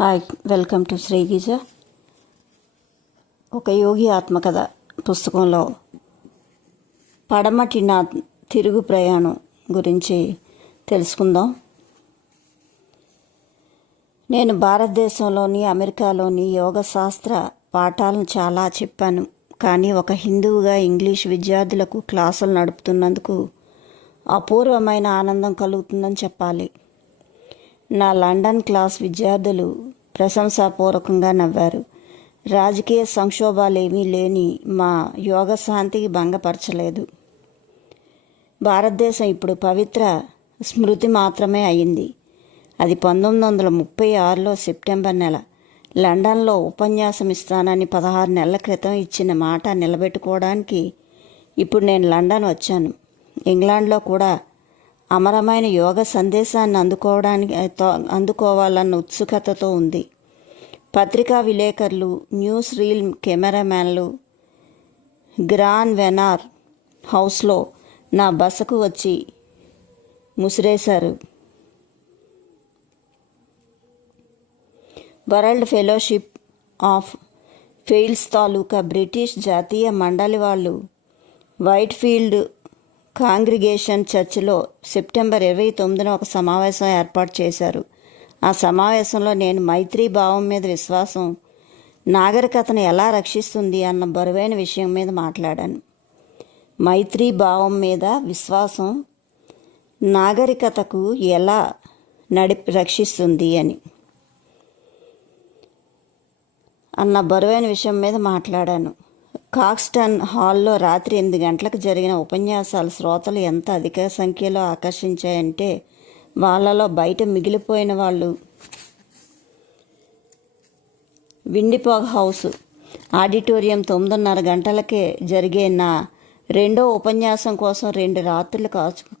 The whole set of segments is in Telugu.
Hi, welcome to శ్రీగిజ. ఒక యోగి ఆత్మకథ పుస్తకంలో పడమటి నా తిరుగు ప్రయాణం గురించి తెలుసుకుందాం. నేను భారతదేశంలోని అమెరికాలోని యోగ శాస్త్ర పాఠాలను చాలా చెప్పాను. కానీ ఒక హిందువుగా ఇంగ్లీష్ విద్యార్థులకు క్లాసులు నడుపుతున్నందుకు అపూర్వమైన ఆనందం కలుగుతుందని చెప్పాలి. నా లండన్ క్లాస్ విద్యార్థులు ప్రశంసాపూర్వకంగా నవ్వారు. రాజకీయ సంక్షోభాలేమీ లేని మా యోగ శాంతికి భంగపరచలేదు. భారతదేశం ఇప్పుడు పవిత్ర స్మృతి మాత్రమే అయింది. అది 1936లో సెప్టెంబర్ నెల లండన్లో ఉపన్యాసం ఇస్తానని 16 నెలల క్రితం ఇచ్చిన మాట నిలబెట్టుకోవడానికి ఇప్పుడు నేను లండన్ వచ్చాను. ఇంగ్లాండ్లో కూడా అమరమైన యోగ సందేశాన్ని అందుకోవాలన్న ఉత్సుకతతో ఉంది. పత్రికా విలేకరులు, న్యూస్ రీల్ కెమెరామ్యాన్లు గ్రాన్ వెనార్ హౌస్లో నా బసకు వచ్చి ముసిరేశారు. వరల్డ్ ఫెలోషిప్ ఆఫ్ ఫెయిల్స్ తాలూకా బ్రిటిష్ జాతీయ మండలి వాళ్ళు వైట్ఫీల్డ్ కాంగ్రిగేషన్ చర్చిలో సెప్టెంబర్ 29న ఒక సమావేశం ఏర్పాటు చేశారు. ఆ సమావేశంలో నేను మైత్రీ భావం మీద విశ్వాసం నాగరికతను ఎలా రక్షిస్తుంది అన్న బరువైన విషయం మీద మాట్లాడాను. మైత్రీ భావం మీద విశ్వాసం నాగరికతకు ఎలా రక్షిస్తుంది అన్న బరువైన విషయం మీద మాట్లాడాను. కాక్స్టన్ హాల్లో రాత్రి 8 గంటలకు జరిగిన ఉపన్యాసాలు శ్రోతలు ఎంత అధిక సంఖ్యలో ఆకర్షించాయంటే వాళ్ళలో బయట మిగిలిపోయిన వాళ్ళు విండిపాగ్ హౌస్ ఆడిటోరియం 9:30 గంటలకే జరిగే నా రెండో ఉపన్యాసం కోసం 2 రాత్రులు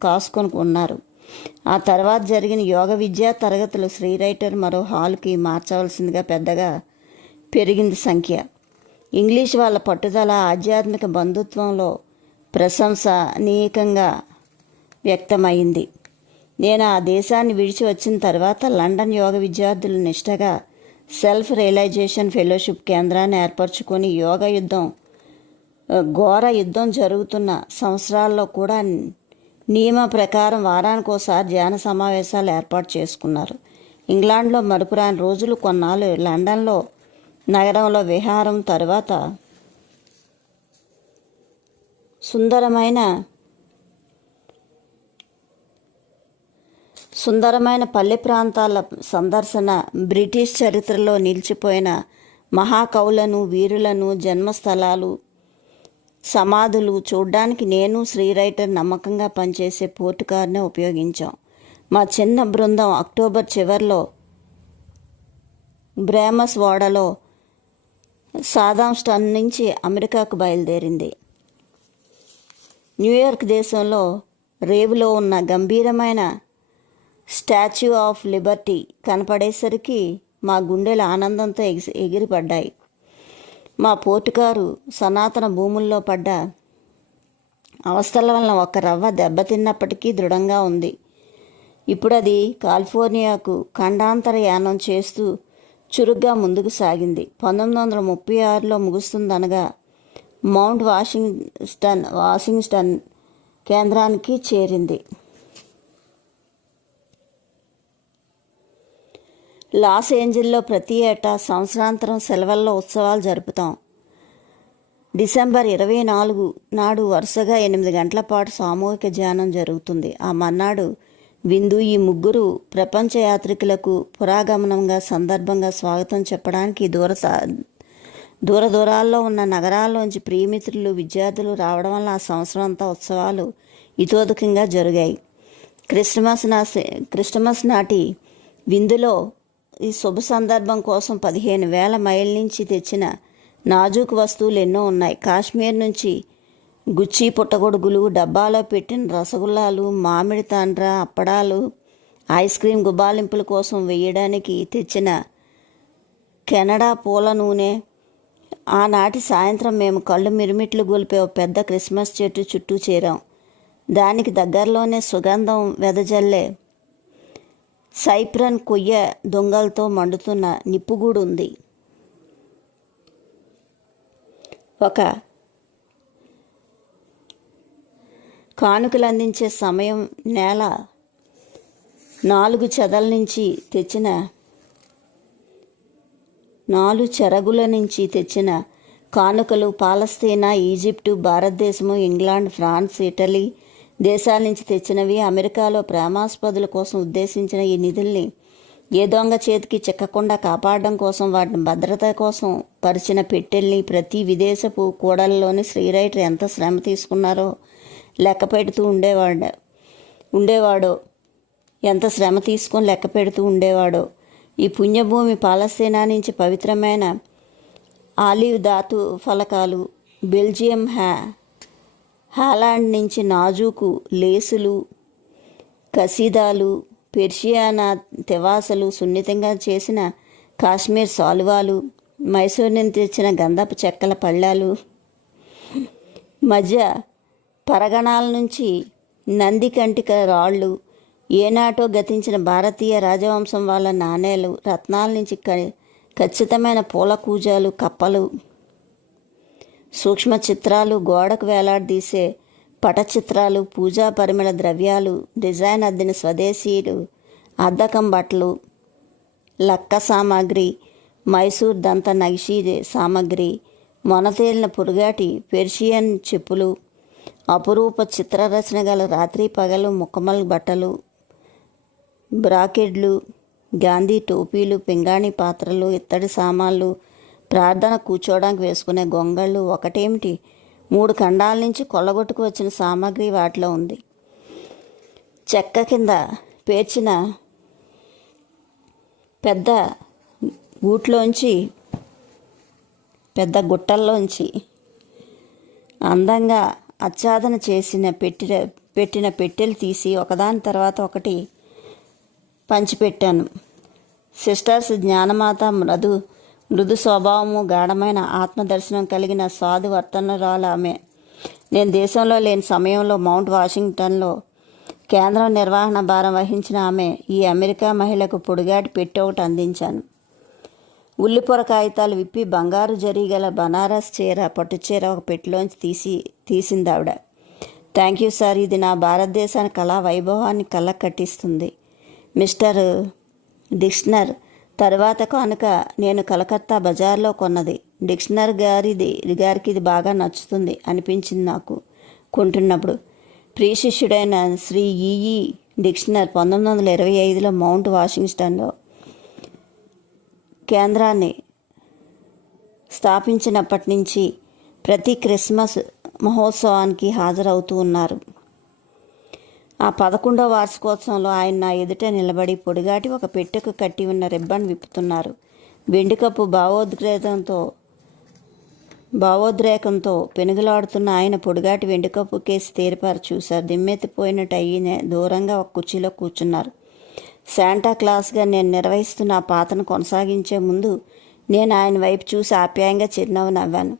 కాసుకొని ఉన్నారు. ఆ తర్వాత జరిగిన యోగ విద్యా తరగతులు శ్రీరైటర్ మరో హాల్కి మార్చవలసిందిగా పెద్దగా పెరిగింది సంఖ్య. ఇంగ్లీష్ వాళ్ళ పట్టుదల, ఆధ్యాత్మిక బంధుత్వంలో ప్రశంసనీయంగా వ్యక్తమైంది. నేను ఆ దేశాన్ని విడిచి వచ్చిన తర్వాత లండన్ యోగ విద్యార్థులు నిష్టగా సెల్ఫ్ రియలైజేషన్ ఫెలోషిప్ కేంద్రాన్ని ఏర్పరచుకొని ఘోర యుద్ధం జరుగుతున్న సంవత్సరాల్లో కూడా నియమ ప్రకారం వారానికోసారి ధ్యాన సమావేశాలు ఏర్పాటు చేసుకున్నారు. ఇంగ్లాండ్లో మరుపురాని రోజులు కొన్నాళ్ళు లండన్లో నగరంలో విహారం తర్వాత సుందరమైన పల్లె ప్రాంతాల సందర్శన, బ్రిటిష్ చరిత్రలో నిలిచిపోయిన మహాకవులను, వీరులను జన్మస్థలాలు, సమాధులు చూడ్డానికి నేను శ్రీరైటర్ నమ్మకంగా పనిచేసే పోర్టు కారునే ఉపయోగించాం. మా చిన్న బృందం అక్టోబర్ చివరిలో బ్రేమస్ ఓడలో సాదాంస్టన్ నుంచి అమెరికాకు బయలుదేరింది. న్యూయార్క్ దేశంలో రేవులో ఉన్న గంభీరమైన స్టాచ్యూ ఆఫ్ లిబర్టీ కనపడేసరికి మా గుండెలు ఆనందంతో ఎగిరిపడ్డాయి. మా పోర్టుకారు సనాతన భూముల్లో పడ్డ అవస్థల వలన ఒక రవ్వ దెబ్బతిన్నప్పటికీ దృఢంగా ఉంది. ఇప్పుడు అది కాలిఫోర్నియాకు ఖండాంతర యానం చేస్తూ చురుగ్గా ముందుకు సాగింది. 1936లో ముగుస్తుందనగా మౌంట్ వాషింగ్టన్ కేంద్రానికి చేరింది. లాస్ ఏంజల్లో ప్రతి ఏటా సంవత్సరాంతరం సెలవుల్లో ఉత్సవాలు జరుపుతాం. డిసెంబర్ 24 నాడు వరుసగా 8 గంటల పాటు సామూహిక ధ్యానం జరుగుతుంది. ఆ మర్నాడు విందు. ఈ ముగ్గురు ప్రపంచ యాత్రికులకు పురాగమనంగా సందర్భంగా స్వాగతం చెప్పడానికి దూరాల్లో ఉన్న నగరాల్లోంచి ప్రియమిత్రులు, విద్యార్థులు రావడం వల్ల ఆ సంవత్సరం అంతా ఉత్సవాలు ఇతోధికంగా జరిగాయి. క్రిస్మస్ నాటి విందులో ఈ శుభ సందర్భం కోసం 15,000 మైళ్ళ నుంచి తెచ్చిన నాజూకు వస్తువులు ఎన్నో ఉన్నాయి. కాశ్మీర్ నుంచి గుచ్చి పుట్టగొడుగులు, డబ్బాలో పెట్టిన రసగుల్లాలు, మామిడి తాండ్ర, అప్పడాలు, ఐస్ క్రీం గుబాలింపుల కోసం వేయడానికి తెచ్చిన కెనడా పూల నూనె. ఆనాటి సాయంత్రం మేము కళ్ళు మిరుమిట్లు గొలిపే ఒక పెద్ద క్రిస్మస్ చెట్టు చుట్టూ చేరాం. దానికి దగ్గరలోనే సుగంధం వెదజల్లే సైప్రన్ కొయ్య దొంగలతో మండుతున్న నిప్పుగూడు ఉంది. ఒక కానుకలు అందించే సమయం నేల 4 చెరగుల నుంచి తెచ్చిన కానుకలు పాలస్తీనా, ఈజిప్టు, భారతదేశము, ఇంగ్లాండ్, ఫ్రాన్స్, ఇటలీ దేశాల నుంచి తెచ్చినవి. అమెరికాలో ప్రేమాస్పదుల కోసం ఉద్దేశించిన ఈ నిధుల్ని ఏ దొంగ చేతికి చిక్కకుండా కాపాడడం కోసం వాటిని భద్రత కోసం పరిచిన పెట్టెల్ని ప్రతి విదేశపు కూడలిలోని శ్రీరైటర్ ఎంత శ్రమ తీసుకున్నారో లెక్క పెడుతూ ఉండేవాడో ఎంత శ్రమ తీసుకొని లెక్క పెడుతూ ఉండేవాడో. ఈ పుణ్యభూమి పాలస్తీనా నుంచి పవిత్రమైన ఆలివ్ ధాతు ఫలకాలు, బెల్జియం హాలాండ్ నుంచి నాజూకు లేసులు, కసీదాలు, పెర్షియానా తెవాసలు, సున్నితంగా చేసిన కాశ్మీర్ సాలువాలు, మైసూర్ నుంచి తెచ్చిన గంధపు చెక్కల పళ్ళాలు, మధ్య పరగణాల నుంచి నంది కంటిక రాళ్ళు, ఏనాటో గతించిన భారతీయ రాజవంశం వాళ్ళ నాణేలు, రత్నాల నుంచి ఖచ్చితమైన పూల కూజాలు, కప్పలు, సూక్ష్మ చిత్రాలు, గోడకు వేలాడదీసే పటచిత్రాలు, పూజా పరిమళ ద్రవ్యాలు, డిజైన్ అద్దిన స్వదేశీయులు, అద్దకం బట్టలు, లక్క సామాగ్రి, మైసూర్ దంత నగిషీ సామాగ్రి, మొనతేలిన పొరుగాటి పెర్షియన్ చెప్పులు, అపురూప చిత్రరచన గల రాత్రి పగలు ముక్కమల్ బట్టలు, బ్రాకెడ్లు, గాంధీ టోపీలు, పింగాణి పాత్రలు, ఇత్తడి సామాన్లు, ప్రార్థన కూర్చోవడానికి వేసుకునే గొంగళ్ళు, ఒకటేమిటి 3 ఖండాల నుంచి కొల్లగొట్టుకు వచ్చిన సామాగ్రి వాటిలో ఉంది. చెక్క కింద పేర్చిన పెద్ద గుట్టల్లోంచి అందంగా ఆచ్ఛాదన చేసిన పెట్టిన పెట్టెలు తీసి ఒకదాని తర్వాత ఒకటి పంచిపెట్టాను. సిస్టర్స్ జ్ఞానమాత మృదు స్వభావము, గాఢమైన ఆత్మదర్శనం కలిగిన సాధు వర్తనురాలు ఆమె. నేను దేశంలో లేని సమయంలో మౌంట్ వాషింగ్టన్లో కేంద్రం నిర్వహణ భారం వహించిన ఆమె ఈ అమెరికా మహిళకు పొడిగాటి పెట్టి ఒకటి అందించాను. ఉల్లిపొర కాగితాలు విప్పి బంగారు జరీగల బనారస్ చీర, పట్టుచీర ఒక పెట్టిలోంచి తీసింది ఆవిడ. థ్యాంక్ యూ సార్, ఇది నా భారతదేశాన్ని కళా వైభవాన్ని కళ్ళకు కట్టిస్తుంది. మిస్టర్ డిక్షనర్ తర్వాత కానుక నేను కలకత్తా బజార్లో కొన్నది. డిక్షనర్ గారికి ఇది బాగా నచ్చుతుంది అనిపించింది నాకు కొంటున్నప్పుడు. ప్రియశిష్యుడైన శ్రీ ఈఈ డిక్షనర్ 1925లో మౌంట్ వాషింగ్టన్లో కేంద్రాన్ని స్థాపించినప్పటి నుంచి ప్రతి క్రిస్మస్ మహోత్సవానికి హాజరవుతూ ఉన్నారు. ఆ 11వ వార్షికోత్సవంలో ఆయన నా ఎదుట నిలబడి పొడిగాటి ఒక పెట్టెకు కట్టి ఉన్న రిబ్బన్ విప్పుతున్నారు. వెండికప్పు భావోద్రేకంతో పెనుగులాడుతున్న ఆయన పొడిగాటి వెండికప్పు కేసి తేరిపారు చూశారు. దిమ్మెత్తిపోయినట్టు అయ్యి దూరంగా ఒక కుర్చీలో కూర్చున్నారు. శాంటా క్లాస్గా నేను నిర్వహిస్తున్న ఆ పాత్రను కొనసాగించే ముందు నేను ఆయన వైపు చూసి ఆప్యాయంగా చిరునవ్వు నవ్వాను.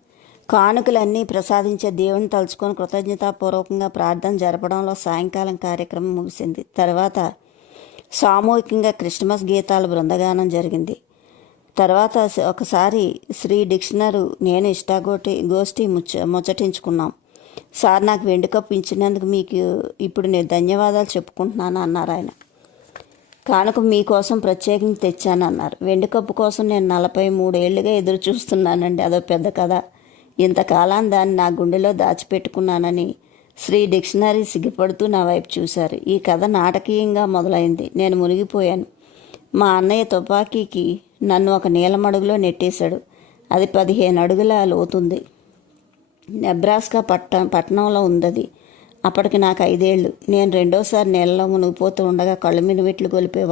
కానుకలన్నీ ప్రసాదించే దేవుని తలుచుకొని కృతజ్ఞతాపూర్వకంగా ప్రార్థన జరపడంలో సాయంకాలం కార్యక్రమం ముగిసింది. తర్వాత సామూహికంగా క్రిస్మస్ గీతాల బృందగానం జరిగింది. తర్వాత ఒకసారి శ్రీ డిక్షనరు నేను గోష్ఠి ముచ్చటించుకున్నాం. సార్, నాకు వెండికప్పు ఇచ్చినందుకు మీకు ఇప్పుడు నేను ధన్యవాదాలు చెప్పుకుంటున్నాను అన్నారు ఆయన. కానుక మీకోసం ప్రత్యేకించి తెచ్చానన్నారు. వెండికప్పు కోసం నేను 43 ఏళ్లుగా ఎదురు చూస్తున్నానండి. అదో పెద్ద కథ. ఇంతకాలం దాన్ని నా గుండెలో దాచిపెట్టుకున్నానని శ్రీ డిక్షనరీ సిగ్గుపడుతూ నా వైపు చూశారు. ఈ కథ నాటకీయంగా మొదలైంది. నేను మునిగిపోయాను. మా అన్నయ్య తుపాకీకి నన్ను ఒక నీలమడుగులో నెట్టేశాడు. అది 15 అడుగుల లోతుంది. నెబ్రాస్కా పట్టణంలో ఉందది. అప్పటికి నాకు 5 ఏళ్ళు. నేను రెండోసారి నీళ్ళలో మునిగిపోతూ ఉండగా కళ్ళు మిరుమిట్లు గొలిపే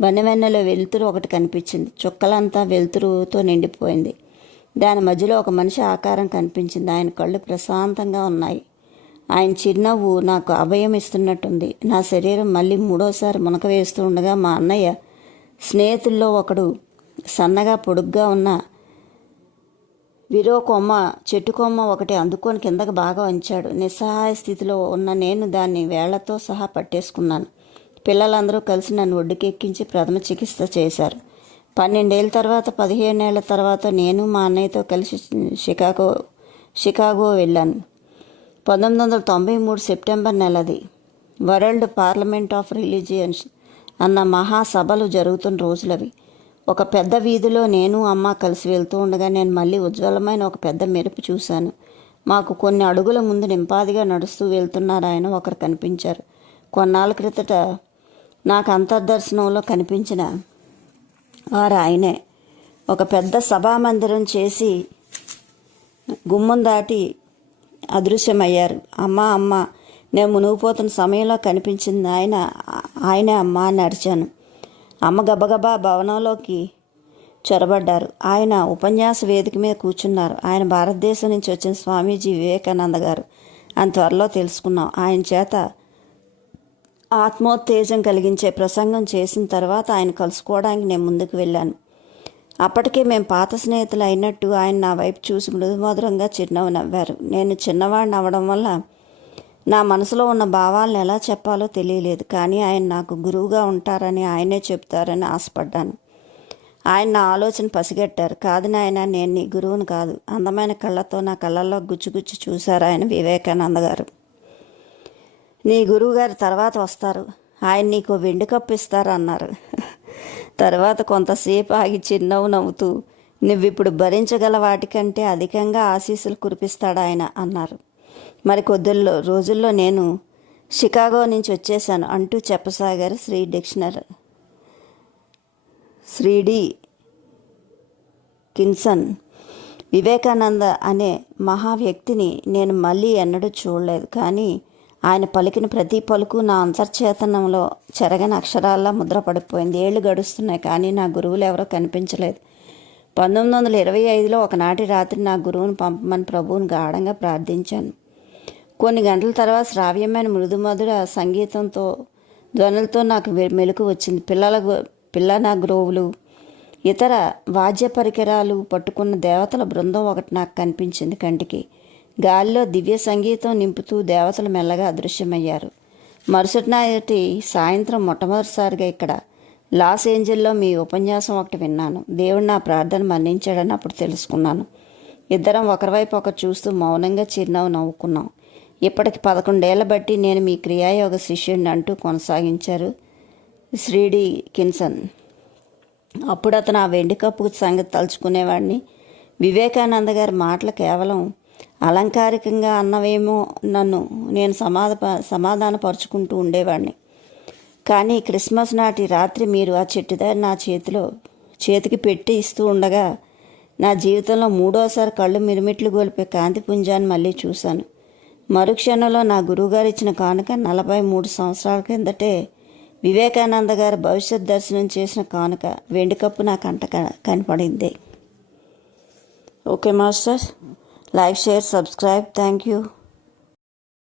వెన్నెలో వెలుతురు ఒకటి కనిపించింది. చుక్కలంతా వెలుతురుతో నిండిపోయింది. దాని మధ్యలో ఒక మనిషి ఆకారం కనిపించింది. ఆయన కళ్ళు ప్రశాంతంగా ఉన్నాయి. ఆయన చిరునవ్వు నాకు అభయం ఇస్తున్నట్టుంది. నా శరీరం మళ్ళీ 3వసారి మునక వేస్తూ ఉండగా మా అన్నయ్య స్నేహితుల్లో ఒకడు సన్నగా పొడుగ్గా ఉన్న చెట్టు కొమ్మ ఒకటి అందుకొని కిందకు బాగా వంచాడు. నిస్సహాయ స్థితిలో ఉన్న నేను దాన్ని వేళ్లతో సహా పట్టేసుకున్నాను. పిల్లలందరూ కలిసి నన్ను ఒడ్డుకెక్కించి ప్రథమ చికిత్స చేశారు. 12 ఏళ్ళ తర్వాత 15 ఏళ్ల తర్వాత నేను మా అన్నయ్యతో కలిసి షికాగో వెళ్ళాను. 1993 సెప్టెంబర్ నెలది. వరల్డ్ పార్లమెంట్ ఆఫ్ రిలీజియన్స్ అన్న మహాసభలు జరుగుతున్న రోజులవి. ఒక పెద్ద వీధిలో నేను అమ్మ కలిసి వెళ్తూ ఉండగా నేను మళ్ళీ ఉజ్వలమైన ఒక పెద్ద మెరుపు చూశాను. మాకు కొన్ని అడుగుల ముందు నింపాదిగా నడుస్తూ వెళ్తున్నారు ఆయన ఒకరు కనిపించారు. కొన్నాళ్ళ క్రితట నాకు అంతర్దర్శనంలో కనిపించిన వారు ఆయనే. ఒక పెద్ద సభామందిరం చేసి గుమ్మం దాటి అదృశ్యమయ్యారు. అమ్మ నేను మునిగిపోతున్న సమయంలో కనిపించింది ఆయనే అమ్మ అని అరిచాను. అమ్మ గబగబా భవనంలోకి చొరబడ్డారు. ఆయన ఉపన్యాస వేదిక మీద కూర్చున్నారు. ఆయన భారతదేశం నుంచి వచ్చిన స్వామీజీ వివేకానంద గారు అని త్వరలో తెలుసుకున్నాం. ఆయన చేత ఆత్మోత్తేజం కలిగించే ప్రసంగం చేసిన తర్వాత ఆయన కలుసుకోవడానికి నేను ముందుకు వెళ్ళాను. అప్పటికే మేము పాత స్నేహితులు అయినట్టు ఆయన నా వైపు చూసి మృదుమధురంగా చిరునవ్వు నవ్వారు. నేను చిన్నవాడిని అవ్వడం వల్ల నా మనసులో ఉన్న భావాలను ఎలా చెప్పాలో తెలియలేదు. కానీ ఆయన నాకు గురువుగా ఉంటారని, ఆయనే చెప్తారని ఆశపడ్డాను. ఆయన నా ఆలోచన పసిగట్టారు. కాదు నాయన, నేను నీ గురువుని కాదు. అందమైన కళ్ళతో నా కళ్ళల్లో గుచ్చుగుచ్చి చూశారు ఆయన వివేకానంద గారు. నీ గురువు గారు తర్వాత వస్తారు, ఆయన నీకు వెండి కప్పు ఇస్తారు అన్నారు. తర్వాత కొంతసేపు ఆగి చిరునవ్వు నవ్వుతూ, నువ్విప్పుడు భరించగల వాటికంటే అధికంగా ఆశీస్సులు కురిపిస్తాడు ఆయన అన్నారు. మరి కొద్ది రోజుల్లో నేను షికాగో నుంచి వచ్చేసాను అంటూ చెప్పసాగారు శ్రీ డి కిన్సన్. వివేకానంద అనే మహా వ్యక్తిని నేను మళ్ళీ ఎన్నడూ చూడలేదు. కానీ ఆయన పలికిన ప్రతి పలుకు నా అంతర్చేతనంలో చెరగని అక్షరాల్లా ముద్రపడిపోయింది. ఏళ్ళు గడుస్తున్నాయి, కానీ నా గురువులు ఎవరో కనిపించలేదు. 1925లో ఒకనాటి రాత్రి నా గురువుని పంపమని ప్రభువుని గాఢంగా ప్రార్థించాను. కొన్ని గంటల తర్వాత శ్రావ్యమైన మృదుమధుర సంగీతంతో ధ్వనులతో నాకు మెలకు వచ్చింది. పిల్లన గ్రోవులు, ఇతర వాద్య పరికరాలు పట్టుకున్న దేవతల బృందం ఒకటి నాకు కనిపించింది కంటికి. గాలిలో దివ్య సంగీతం నింపుతూ దేవతలు మెల్లగా అదృశ్యమయ్యారు. మరుసటి నాటి సాయంత్రం మొట్టమొదటిసారిగా ఇక్కడ లాస్ ఏంజల్లో మీ ఉపన్యాసం ఒకటి విన్నాను. దేవుడు నా ప్రార్థన మన్నించాడని అప్పుడు తెలుసుకున్నాను. ఇద్దరం ఒకరివైపు ఒకరు చూస్తూ మౌనంగా చిరునవ్వు నవ్వుకున్నాం. ఇప్పటికి 11 ఏళ్ల బట్టి నేను మీ క్రియాయోగ శిష్యుడిని అంటూ కొనసాగించారు శ్రీ డి కిన్సన్. అప్పుడు అతను ఆ వెండి కప్పు సంగతి తలుచుకునేవాడిని. వివేకానంద గారి మాటలు కేవలం అలంకారికంగా అన్నవేమో నేను సమాధానపరుచుకుంటూ ఉండేవాడిని. కానీ క్రిస్మస్ నాటి రాత్రి మీరు ఆ చెట్టుదారి నా చేతికి పెట్టి ఇస్తూ ఉండగా నా జీవితంలో 3వసారి కళ్ళు మిరుమిట్లు గొలిపే కాంతిపుంజాన్ని మళ్ళీ చూశాను. మరుక్షణంలో నా గురువుగారు ఇచ్చిన కానుక 43 సంవత్సరాల కిందటే వివేకానంద గారు భవిష్యత్ దర్శనం చేసిన కానుక వెండి కప్పు నా కంట కనపడింది. Okay master, like, share, subscribe. Thank you.